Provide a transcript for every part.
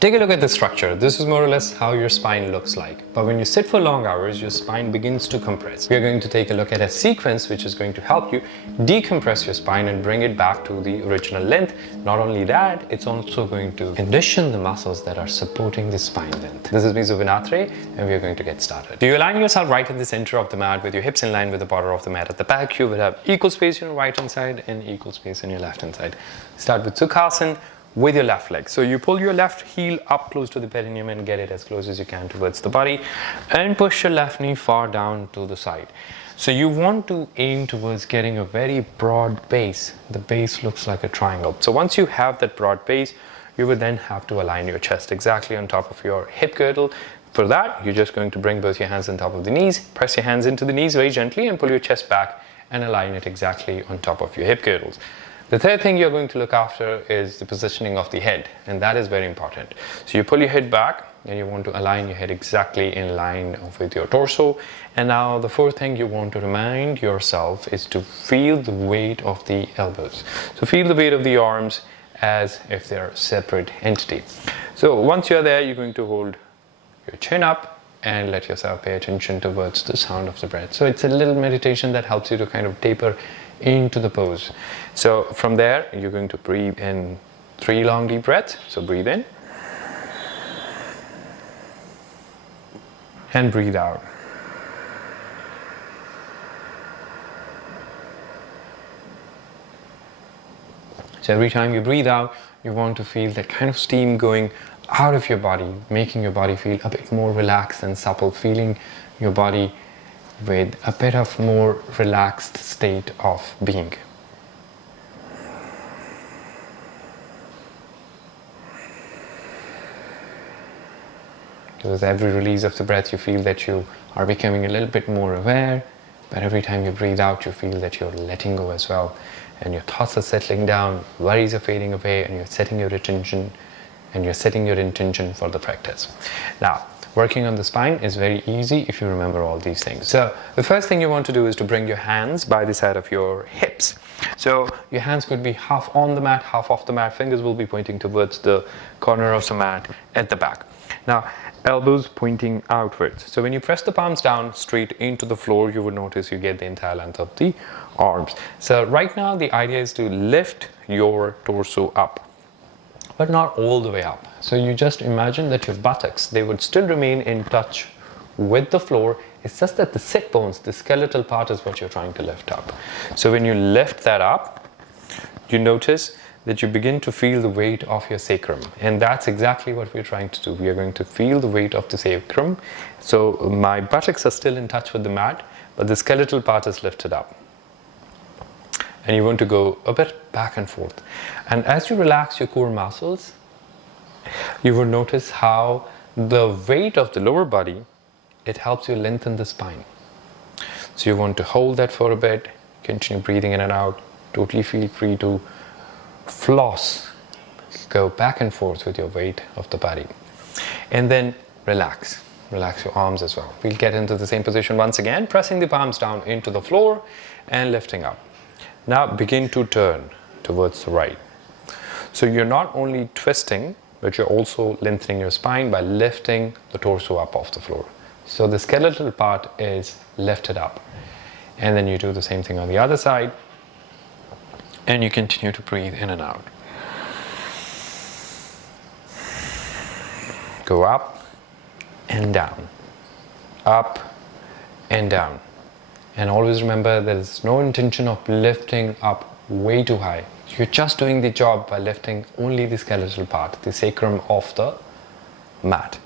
Take a look at the structure. This is more or less how your spine looks like. But when you sit for long hours, your spine begins to compress. We are going to take a look at a sequence which is going to help you decompress your spine and bring it back to the original length. Not only that, it's also going to condition the muscles that are supporting the spine length. This is me, Vinatre, and we are going to get started. Do you align yourself right in the center of the mat with your hips in line with the border of the mat at the back? You will have equal space on your right hand side and equal space on your left hand side. Start with Sukhasana with your left leg. So you pull your left heel up close to the perineum and get it as close as you can towards the body, and push your left knee far down to the side. So you want to aim towards getting a very broad base. The base looks like a triangle. So once you have that broad base, you would then have to align your chest exactly on top of your hip girdle. For that, you're just going to bring both your hands on top of the knees, press your hands into the knees very gently and pull your chest back and align it exactly on top of your hip girdles. The third thing you're going to look after is the positioning of the head, and that is very important. So you pull your head back and you want to align your head exactly in line with your torso. And now the fourth thing you want to remind yourself is to feel the weight of the elbows. So feel the weight of the arms as if they're a separate entity. So once you're there, you're going to hold your chin up and let yourself pay attention towards the sound of the breath. So it's a little meditation that helps you to kind of taper into the pose. So from there, you're going to breathe in 3 long deep breaths. So breathe in and breathe out. So every time you breathe out, you want to feel that kind of steam going out of your body, making your body feel a bit more relaxed and supple, feeling your body with a bit of more relaxed state of being. So with every release of the breath, you feel that you are becoming a little bit more aware, but every time you breathe out, you feel that you're letting go as well, and your thoughts are settling down, worries are fading away, and you're setting your attention for the practice. Now, working on the spine is very easy if you remember all these things. So the first thing you want to do is to bring your hands by the side of your hips. So your hands could be half on the mat, half off the mat. Fingers will be pointing towards the corner of the mat at the back. Now, elbows pointing outwards. So when you press the palms down straight into the floor, you would notice you get the entire length of the arms. So right now the idea is to lift your torso up, but not all the way up. So you just imagine that your buttocks, they would still remain in touch with the floor. It's just that the sit bones, the skeletal part, is what you're trying to lift up. So when you lift that up, you notice that you begin to feel the weight of your sacrum. And that's exactly what we're trying to do. We are going to feel the weight of the sacrum. So my buttocks are still in touch with the mat, but the skeletal part is lifted up. And you want to go a bit back and forth. And as you relax your core muscles, you will notice how the weight of the lower body, it helps you lengthen the spine. So you want to hold that for a bit, continue breathing in and out, totally feel free to floss, go back and forth with your weight of the body. And then relax your arms as well. We'll get into the same position once again, pressing the palms down into the floor and lifting up. Now begin to turn towards the right. So you're not only twisting, but you're also lengthening your spine by lifting the torso up off the floor. So the skeletal part is lifted up. And then you do the same thing on the other side. And you continue to breathe in and out. Go up and down. Up and down. And always remember, there is no intention of lifting up way too high. You're just doing the job by lifting only the skeletal part, the sacrum of the mat.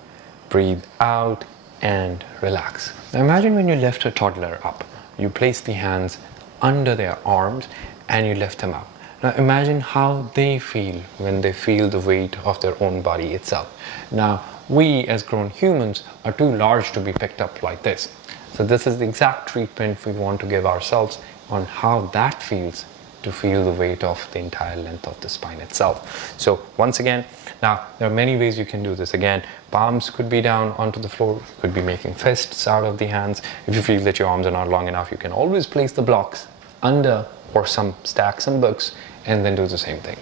Breathe out and relax. Now imagine when you lift a toddler up, you place the hands under their arms and you lift them up. Now imagine how they feel when they feel the weight of their own body itself. Now we as grown humans are too large to be picked up like this. So this is the exact treatment we want to give ourselves on how that feels to feel the weight of the entire length of the spine itself. So once again, now there are many ways you can do this. Again, palms could be down onto the floor, you could be making fists out of the hands. If you feel that your arms are not long enough, you can always place the blocks under or stack some books and then do the same thing.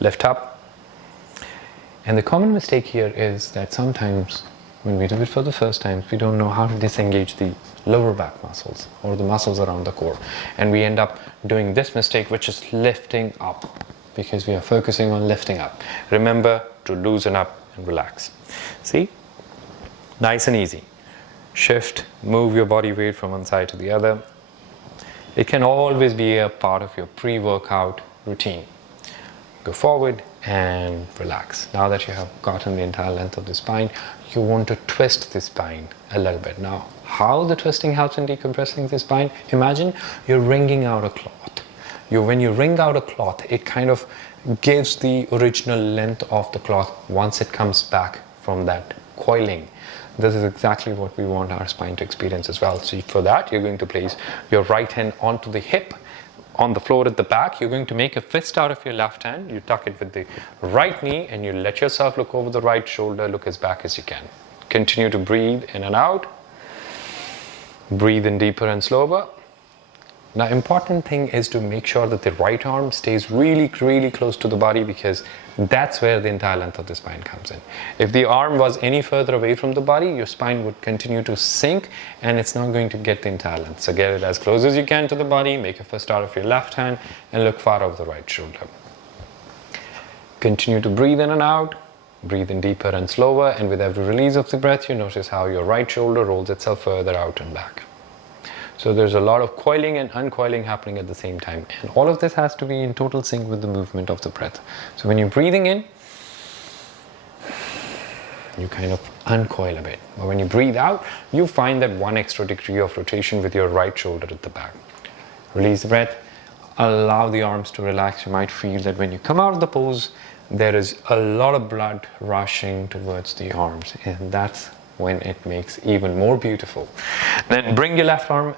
Lift up And the common mistake here is that sometimes when we do it for the first time, we don't know how to disengage the lower back muscles or the muscles around the core. And we end up doing this mistake, which is lifting up, because we are focusing on lifting up. Remember to loosen up and relax. See? Nice and easy. Shift, move your body weight from one side to the other. It can always be a part of your pre-workout routine. Go forward and relax. Now that you have gotten the entire length of the spine, you want to twist the spine a little bit. Now, how the twisting helps in decompressing the spine? Imagine you're wringing out a cloth. When you wring out a cloth, it kind of gives the original length of the cloth once it comes back from that coiling. This is exactly what we want our spine to experience as well. So for that, you're going to place your right hand onto the hip, on the floor at the back. You're going to make a fist out of your left hand. You tuck it with the right knee and you let yourself look over the right shoulder, look as back as you can. Continue to breathe in and out. Breathe in deeper and slower. Now, important thing is to make sure that the right arm stays really, really close to the body, because that's where the entire length of the spine comes in. If the arm was any further away from the body, your spine would continue to sink and it's not going to get the entire length. So get it as close as you can to the body, make a fist out of your left hand and look far over the right shoulder. Continue to breathe in and out. Breathe in deeper and slower, and with every release of the breath, you notice how your right shoulder rolls itself further out and back. So there's a lot of coiling and uncoiling happening at the same time. And all of this has to be in total sync with the movement of the breath. So when you're breathing in, you kind of uncoil a bit. But when you breathe out, you find that 1 extra degree of rotation with your right shoulder at the back. Release the breath. Allow the arms to relax. You might feel that when you come out of the pose, there is a lot of blood rushing towards the arms. And that's when it makes even more beautiful. Then bring your left arm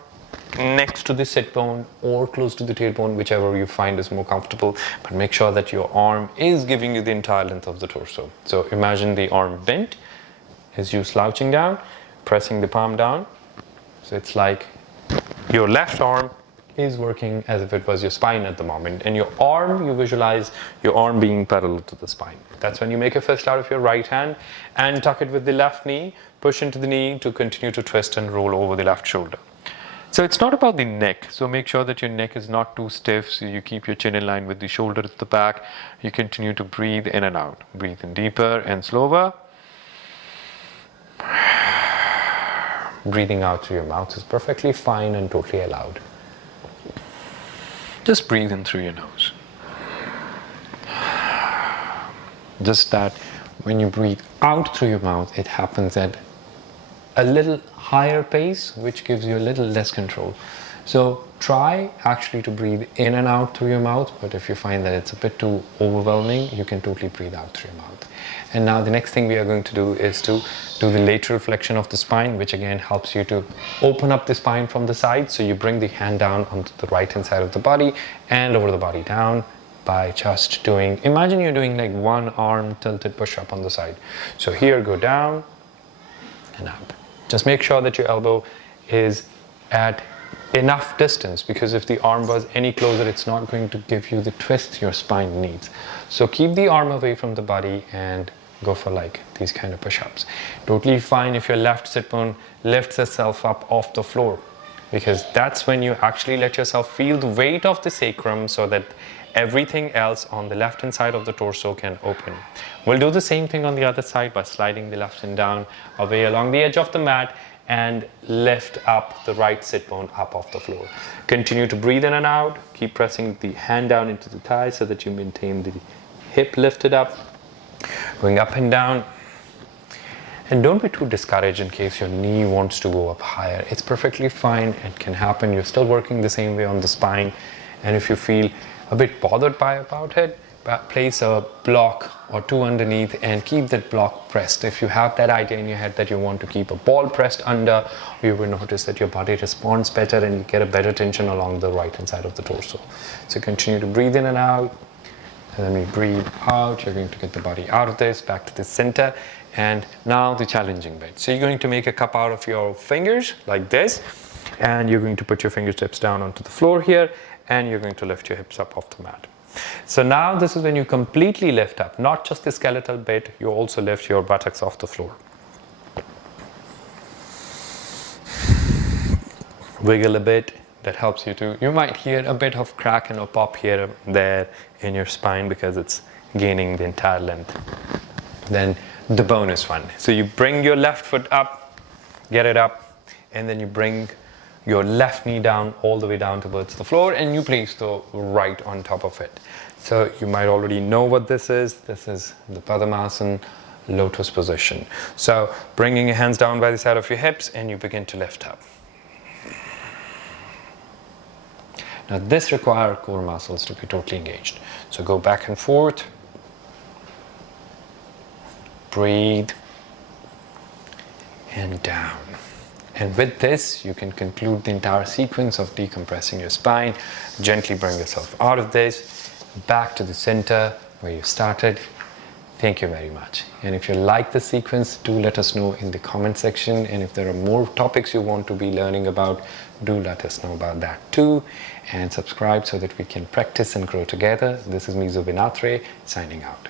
next to the sit bone or close to the tailbone, whichever you find is more comfortable, but make sure that your arm is giving you the entire length of the torso. So imagine the arm bent as you slouching down, pressing the palm down. So it's like your left arm is working as if it was your spine at the moment, and your arm, you visualize your arm being parallel to the spine. That's when you make a fist out of your right hand and tuck it with the left knee, push into the knee to continue to twist and roll over the left shoulder. So it's not about the neck, so make sure that your neck is not too stiff, so you keep your chin in line with the shoulder at the back. You continue to breathe in and out. Breathe in deeper and slower. Breathing out through your mouth is perfectly fine and totally allowed. Just breathe in through your nose. Just that when you breathe out through your mouth, it happens at a little higher pace, which gives you a little less control. So try actually to breathe in and out through your mouth, but if you find that it's a bit too overwhelming, you can totally breathe out through your mouth. And now the next thing we are going to do is to do the lateral flexion of the spine, which again helps you to open up the spine from the side. So you bring the hand down onto the right hand side of the body and lower the body down by just doing, imagine you're doing like 1 arm tilted push up on the side. So here, go down and up. Just make sure that your elbow is at enough distance, because if the arm was any closer, it's not going to give you the twist your spine needs. So keep the arm away from the body and go for like these kind of push-ups. Totally fine if your left sit bone lifts itself up off the floor, because that's when you actually let yourself feel the weight of the sacrum, so that everything else on the left hand side of the torso can open. We'll do the same thing on the other side by sliding the left hand down away along the edge of the mat and lift up the right sit bone up off the floor. Continue to breathe in and out. Keep pressing the hand down into the thigh so that you maintain the hip lifted up. Going up and down. And don't be too discouraged in case your knee wants to go up higher. It's perfectly fine. It can happen. You're still working the same way on the spine. And if you feel a bit bothered about it, place a block or 2 underneath and keep that block pressed. If you have that idea in your head that you want to keep a ball pressed under, you will notice that your body responds better and you get a better tension along the right hand side of the torso. So continue to breathe in and out. And then we breathe out. You're going to get the body out of this, back to the center. And now the challenging bit. So you're going to make a cup out of your fingers like this. And you're going to put your fingertips down onto the floor here. And you're going to lift your hips up off the mat. So now this is when you completely lift up, not just the skeletal bit, you also lift your buttocks off the floor. Wiggle a bit, that helps you to, you might hear a bit of crack and a pop here and there in your spine because it's gaining the entire length. Then the bonus one. So you bring your left foot up, get it up, and then you bring your left knee down all the way down towards the floor and you place the right on top of it. So you might already know what this is. This is the Padmasana lotus position. So bringing your hands down by the side of your hips and you begin to lift up. Now this requires core muscles to be totally engaged. So go back and forth. Breathe. And down. And with this, you can conclude the entire sequence of decompressing your spine. Gently bring yourself out of this, back to the center where you started. Thank you very much. And if you like the sequence, do let us know in the comment section. And if there are more topics you want to be learning about, do let us know about that too. And subscribe so that we can practice and grow together. This is me, Zubinatre, signing out.